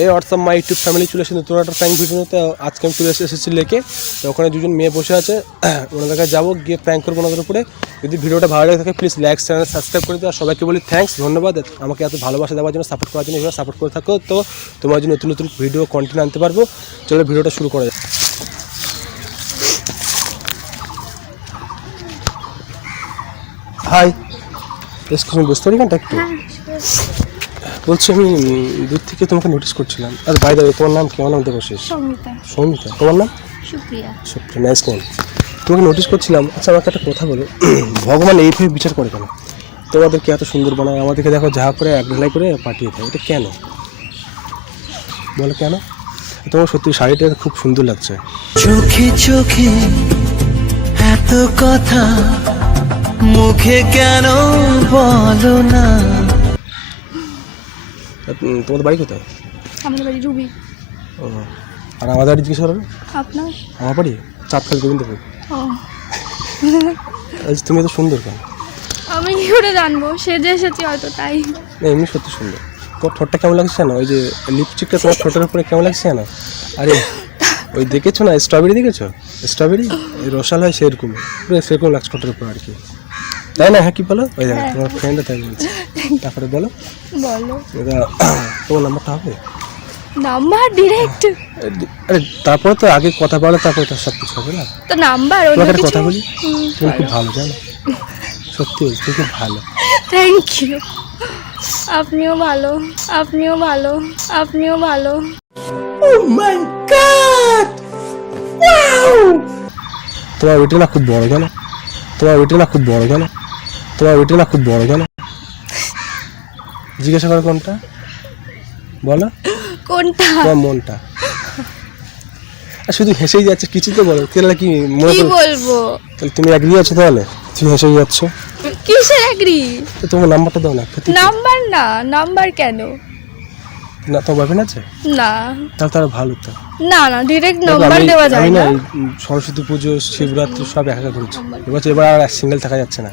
এই WhatsApp my YouTube family চলে এসেছে, নতুন একটা প্র্যাঙ্ক ভিডিও তো আজকে আমি চলে এসে- এসেছি লেকে, তো ওখানে দুজন মেয়ে বসে আছে। ওনাদের কাছে যাব, গিয়ে প্র্যাঙ্ক করব ওনাদের উপরে। যদি ভিডিওটা ভালো লাগে থাকে প্লিজ লাইক চ্যানেল সাবস্ক্রাইব করে দিও। সবাইকে বলি থ্যাঙ্কস ধন্যবাদ। আমাকে এত ভালোবাসা দেওয়ার জন্য সাপোর্ট করার জন্য এভাবে সাপোর্ট করে থাকো। তো তোমার জন্য নতুন নতুন ভিডিও কন্টেন্ট আনতে পারব। চলো ভিডিওটা শুরু করা যাক। হাই এক্সকিউজ বুঝতে পারি না একটু বলছি আমি দূর থেকে তোমাকে নোটিস করছিলাম। আর বাইরে তোমার নাম কেমন নাম দেবশিস সঙ্গীতা সৌমিতা। তোমার নাম? সুপ্রিয়া। সুপ্রিয়া নাইস নেম তোমাকে নোটিস করছিলাম। আচ্ছা আমাকে একটা কথা বলো। ভগবান এইভাবে বিচার করে কেন? তোমাদেরকে এত সুন্দর বানায় আমাদেরকে দেখো যা করে এক ঢালাই করে পাঠিয়ে দেয়। এটা কেন? বলো কেন? তোমার সত্যি শাড়িটা খুব সুন্দর লাগছে। চোখে চোখে এত কথা মুখে কেন বলো না? তোমাদের বাড়ি কোথায়? আমাদের বাড়ি রুবি। ও আর আমাদের বাড়ি জিজ্ঞেস করো। আপনার? আমার বাড়ি? চাঁদখাল গোবিন্দপুর। ও। আজ তুমি তো সুন্দর কেন? আমি কি করে জানব? সেজে এসেছি হয়তো তাই। না এমনি সত্যি সুন্দর। তোমার ঠোঁটটা কেমন লাগছে না ওই যে লিপস্টিকটা তোমার ঠোঁটের উপরে কেমন লাগছে না আরে ওই দেখেছ না স্ট্রবেরি দেখেছ? স্ট্রবেরি রসাল হয় সেরকম। সেরকম লাগছে ঠোঁটের উপর আর কি। তাই না? হ্যাঁ কি বলো? ওই দেখো তোমার ফ্রেন্ডও তাই বলছে। তারপরে বলো। বলো। এটা তোমার নাম্বারটা হবে? নাম্বার ডিরেক্ট আরে তারপরে তো আগে কথা বলো তারপরে তো সব কিছু হবে না? তো নাম্বার অন্য কিছু? কথা বলি? তুমি খুব ভালো জানো? সত্যি বলছি তুমি খুব ভালো। থ্যাংক ইউ আপনিও ভালো আপনিও ভালো আপনিও ভালো। ও মাই গড তোমার ওইটা না খুব বড় জানো? তোমার ওইটা না খুব বড় জানো? তোমার ওইটা না খুব বড় জানো? জিজ্ঞাসা করো কোনটা। বলো। কোনটা? তোমার মনটা। শুধু হেসেই যাচ্ছে কিছু তো বলো। তাহলে কি মনে কি বলব? তাহলে তুমি এগ্রি আছো তাহলে? তুমি হেসেই যাচ্ছ? কিসের এগ্রি তো তোমার নাম্বারটা দাও না নাম্বার না নাম্বার কেন? না তোমার বয়ফ্রেন্ড আছে? না। তাহলে তারা ভালো তো। না না ডিরেক্ট নাম্বার দেওয়া যায় না। সরস্বতী পুজো শিবরাত্রি সব একা করেছি। এবার এবার আর সিঙ্গেল থাকা যাচ্ছে না।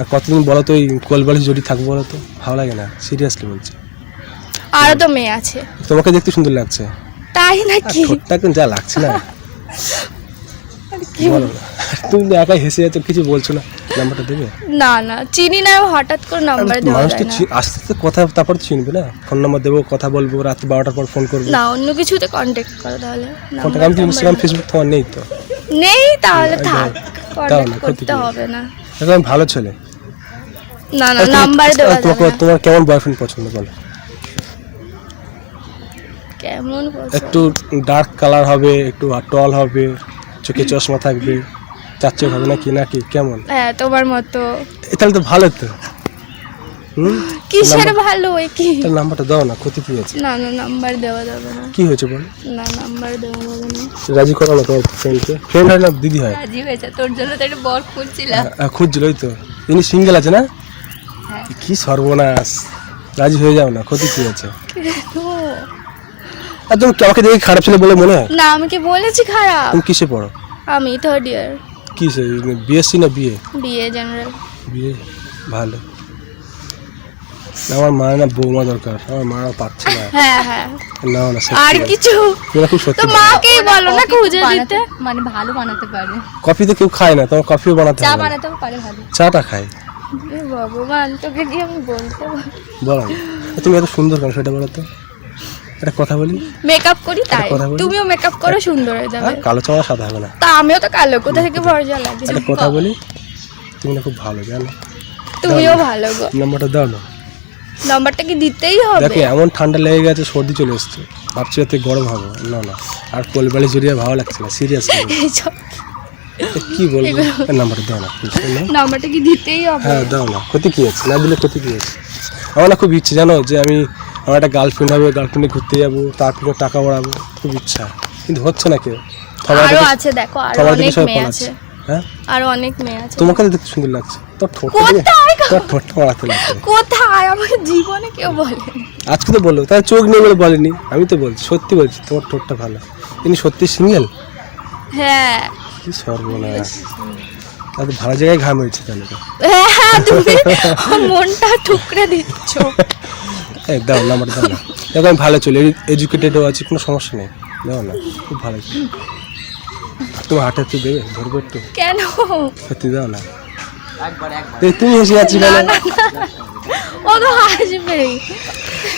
আর কতদিন বলো তো ওই কোলবালিশ জড়ি থাকব বলো তো? ভালো লাগে না সিরিয়াসলি বলছি। আরও তো মেয়ে আছে। তোমাকে দেখতে সুন্দর লাগছে। তাই নাকি? ঠোঁটটা কিন্তু যা লাগছে না। বলো না। তুমি তো একাই হেসে যাচ্ছ কিছু বলছো না। নাম্বারটা দেবে? না না চিনি না হঠাৎ করে নাম্বার দেওয়া মানুষ তো না। চি- আস্তে আস্তে কথা তারপর চিনবে না। ফোন নাম্বার দেবো কথা বলব রাত্রি বারোটার পর ফোন করব। না অন্য কিছুতে কন্ট্যাক্ট করো তাহলে। নাম্বার আমি তো ইনস্টাগ্রাম ফেসবুক তোমার নেই তো। নেই তাহলে থাক কন্ট্যাক্ট করতে হবে না। দেখো ভালো ছেলে। না না নাম্বার দেওয়া আর যাবে না। তোমার কেমন বয়ফ্রেন্ড পছন্দ বলো? কেমন একটু ডার্ক কালার হবে একটু টল হবে চোখে চশমা থাকবে চার চোখ হবে নাকি নাকি? কেমন? হ্যাঁ তোমার মতো। তাহলে তো ভালো তো। কিসের ভালো ওই কি? তাহলে নাম্বারটা দাও না ক্ষতি কি আছে? না না নাম্বার দেওয়া যাবে না। কি হয়েছে বল? না নাম্বার দেওয়া যাবে না। রাজি করো না তোমার ফ্রেন্ডকে ফ্রেন্ড হয় না দিদি হয়? রাজি হয়েছে তোর জন্য তো একটা বর খুঁজছিলাম। হ্যাঁ, খুঁজছিল ওই তো। ইনি সিঙ্গেল আছে না? হ্যাঁ। কি সর্বনাশ। রাজি হয়ে যাও না ক্ষতি কি আছে? আর তুমি কি আমাকে দেখে খারাপ ছেলে বলে মনে হয়? না আমি কি বলেছি খারাপ? তুমি কিসে পড়ো? আমি থার্ড ইয়ার কিসে বিএসসি না বিএ বিএ জেনারেল বিয়ে ভালো। আমার মা না বৌমা দরকার আমার মা পাচ্ছে না। হ্যাঁ হ্যাঁ। না না আর কিছু? তুমি খুব সত্যি তো মাকেই বলো না খুঁজে দিতে। মানে ভালো বানাতে পারে কফি তো কেউ খায় না তোমার কফিও বানাতে চা। বানাতেও পারে ভালো। চাটা খায়। ভগবান তোকে কি আমি বলতে বলো। তুমি এত সুন্দর কেন সেটা বলো তো। একটা কথা বলি। মেকআপ করি তাই। তুমিও মেকআপ করো সুন্দর হয়ে যাবে। কালো চাওয়া সাদা হবে না। তা আমিও তো কালো কোথা থেকে ভরসা লাগে একটা কথা বলি তুমি না খুব ভালো জানো। তুমিও ভালো গো। নাম্বারটা দাও না। নাম্বারটা কি দিতেই হবে? দেখো এমন ঠান্ডা লেগে গেছে সর্দি চলে এসছে। ভাবছি যাতে গরম হবে। না না। আর কোলবালি জড়িয়ে ভালো লাগছে না সিরিয়াসলি এইসব কি বলব? নাম্বারটা দাও না। নাম্বারটা কি দিতেই হবে? হ্যাঁ দাও না। ক্ষতি কি আছে? না দিলে ক্ষতি কি আছে? আমার না খুব ইচ্ছে জানো যে আমি আমার একটা গার্লফ্রেন্ড হবে গার্লফ্রেন্ডে ঘুরতে যাব তারপরে টাকা বাড়াবো খুব ইচ্ছা। কিন্তু হচ্ছে না কেউ। আরও আছে দেখো আরও অনেক মেয়ে আছে। হ্যাঁ? আর অনেক মেয়ে আছে। তোমাকে তো দেখতে সুন্দর লাগছে। তোর ঠোঁটটা দেখে- তোর ঠোঁটটা মারাতে লাগছে। কোথায়? আমাকে জীবনে কেউ বলে আজকে তো বলল তার চোখ নেই বলে বলেনি। আমি তো বলছি সত্যি বলছি তোমার ঠোঁটটা ভালো। তিনি সত্যি সিঙ্গেল হ্যাঁ। কি সর্বনাশ। তাহলে ভালো জায়গায় ঘাম হয়েছে তাহলে তো হ্যাঁ তুমি মনটা ঠুকরে দিচ্ছ। এই দাও নাম্বার দাও না। দেখো আমি ভালো চলি। এডুকেটেডও আছি কোনো সমস্যা নেই। দাও না খুব ভালো তোমার হাতে একটু দেবে? ধরবো একটু? কেন? সত্যি দাও না। তুমি হেসে যাচ্ছি কেন? ও তো হাসবেই।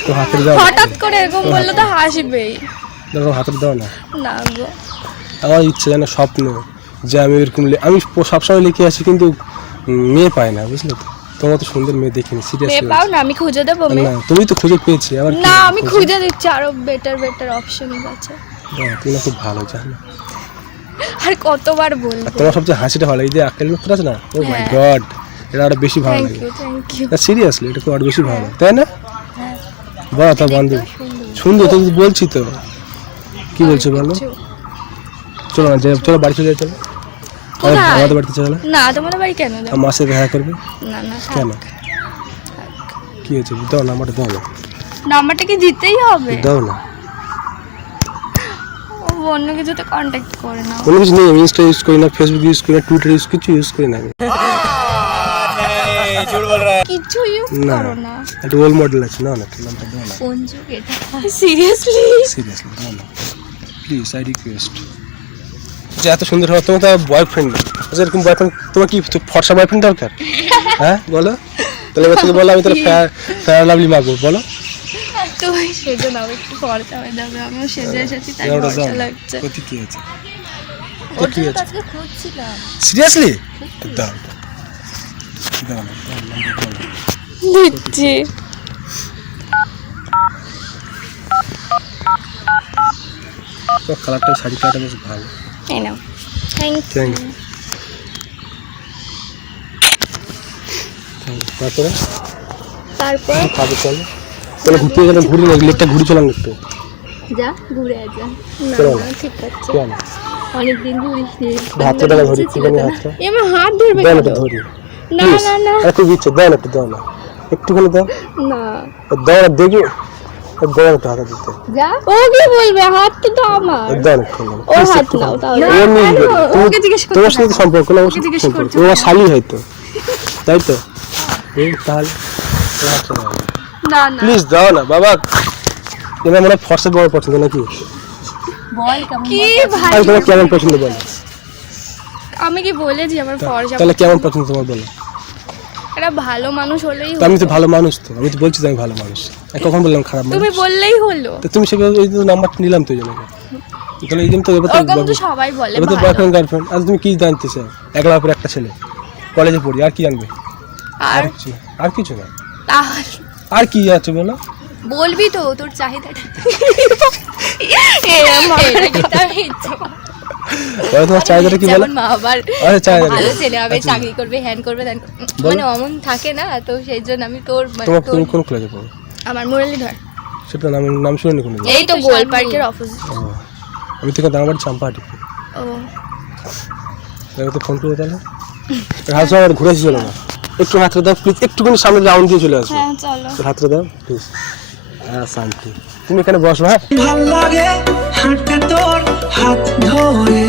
তো হাতের দাও না। হঠাৎ করে এরকম বললে তো হাসবেই। দেখো হাতের দাও না। না গো। আমার ইচ্ছে যেন স্বপ্ন যে আমি এরকম আমি সবসময় লিখে আসি কিন্তু মেয়ে পায় না বুঝলে তো? তোমার তো সুন্দর মেয়ে দেখিনি মেয়ে পাও না আমি খুঁজে দেবো না তুমি তো খুঁজে পেয়েছি আবার না আমি খুঁজে দিচ্ছি আরও বেটার বেটার অপশন আছে। তুমি খুব ভালো জানো। আর কতবার বলব? তোমার সবচেয়ে হাসিটা ভালো এই যে আকেল মুক্ত আছে না? ও মাই হ্যাঁ। গড এটা আরও বেশি ভালো লাগে। না সিরিয়াসলি এটা খুব আরও বেশি ভালো। তাই না? বলো তার বান্ধব সুন্দর। তো বলছি তো। কি বলছো বলো? চলো না যে- চলো বাড়ি চলে যাই চলো। আমাদের- বাড়িতে চলো। না তোমাদের বাড়ি কেন? আমার সাথে দেখা করবে? না না কেন? কি হয়েছে? দাও নাম্বারটা দাও না। নাম্বারটা কি দিতেই হবে? দাও না। ও অন্য কিছুতে কন্ট্যাক্ট করে না কোনো কিছু নেই আমি ইনস্টা ইউজ করি না ফেসবুক ইউজ করি না টুইটার ইউজ কিছু ইউজ করি না আমি। কিছু ইউজ না করো না। একটা রোল মডেল আছে না না নাম্বার দাও না। কোন যুগ এটা? সিরিয়াসলি সিরিয়াসলি দাও না। প্লিজ আই রিকোয়েস্ট যে এত সুন্দর হবে তোমার তো বয়ফ্রেন্ড আচ্ছা এরকম বয়ফ্রেন্ড তোমার কি ফর্সা বয়ফ্রেন্ড দরকার? হ্যাঁ বলো। তাহলে এবার থেকে বলো আমি তাহলে ফেয়ার ফেয়ার লাভলি মাগবো বলো। তুমি সেজে নাও একটু খরচা হয়ে যাবে আমিও সেজে এসেছি তাই। লাগছে। কত কি আছে? ওর কি তো আছে? সিরিয়াসলি দাও। দিচ্ছি কালারটা শাড়ি কালারটা বেশ ভালো। এই নাও। থ্যাংক ইউ তারপরে? তারপর? খাবে চলো। তাহলে ঘুরতে গেলাম ঘুরি না লেকটা ঘুরি চলাম একটু। যা ঘুরে আয় যা। না চলো। না না। ঠিক আছে। কেন অনেকদিন ঘুরিস নি। দাও ধরি ঠিকানি হাতটা এ আমার হাত ধরবে না ধরি। না না না। খুব ইচ্ছে দাও না একটু দাও না। একটুখানি দাও। না। দাও দেখি। দিতে। ও কি বলবে? হাত তো আমার। দাও ও হাত নাও তাহলে। এমনি কি ওকে জিজ্ঞেস তোমার সাথে সম্পর্ক না ওর সাথে জিজ্ঞেস সম্পর্ক তোমার শালি হয়তো। তাই তো? এই তাহলে না। না প্লিজ দাও না বাবা। মানে ফর্সা বড় পছন্দ নাকি? বল কেমন কি ভাই? তোমার কেমন পছন্দ বলো। আমি কি বলেছি আমার ফর্সা তাহলে কেমন পছন্দ তোমার বলো। একটা ভালো মানুষ হলেই তো আমি তো ভালো মানুষ তো আমি তো বলছি তো আমি ভালো মানুষ কখন বললাম খারাপ মানুষ তুমি বললেই হলো তো তুমি সেভাবে ওই নাম্বারটা নিলাম তো জন্য তাহলে এই জন্য তো এবার তো সবাই বলে এবার তো বয়ফ্রেন্ড গার্লফ্রেন্ড আর তুমি কি জানতে চাও একলা পরে একটা ছেলে কলেজে পড়ি আর কি জানবে আর কিছু। আর কিছু না আর কি আছে বলো বলবি তো তোর চাহিদাটা বলো তোমার চাহিদাটা কি বলো? মা বাবার আরে চাহিদা ভালো ছেলে হবে চাকরি করবে হ্যান করবে ত্যান। মানে অমন থাকে না তো সেই জন্য আমি তোর মানে তোমার কোন কলেজে পড়ো আমার মুরলীধর। সেটা নাম নাম শুনিনি কোনো এই তো গোল পার্কের অপোজিট আমি তোকে দামার চাম্পাহাটি ও। তো ফোন করে তাহলে। হাত সময় ঘুরে চলো না। একটু হাতটা দাও প্লিজ একটুখানি সামনে রাউন্ড দিয়ে চলে আসো। হ্যাঁ চলো। হাতটা দাও প্লিজ হ্যাঁ শান্তি। তুমি এখানে বসো হ্যাঁ? ভালো লাগে হাঁটতে তোর হাত ধরে।